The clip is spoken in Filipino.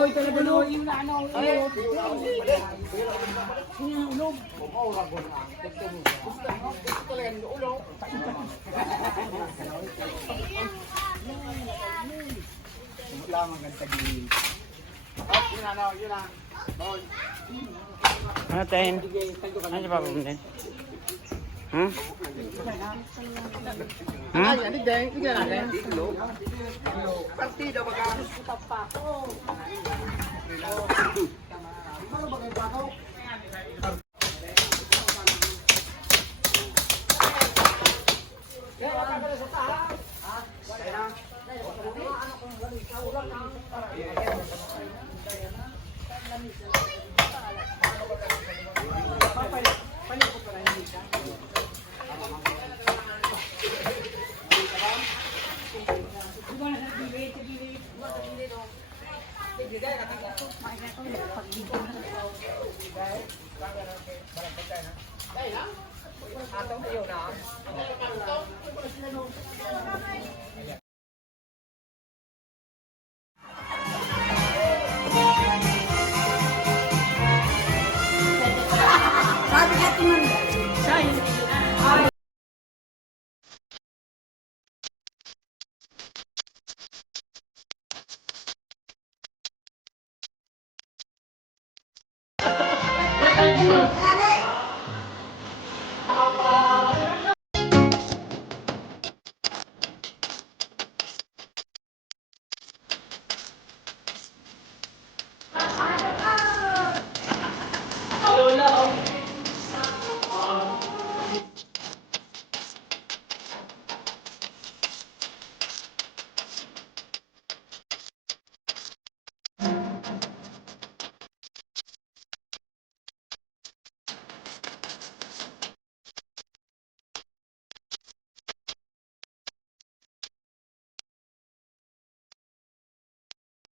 Uloy talaga no. Yung na ano. Ulog. Ano tayo? Ano siya pa pumunta? Hmm? Ay, ano din? Tignan natin. Partida baga. Sabi ka tuman. Siya yung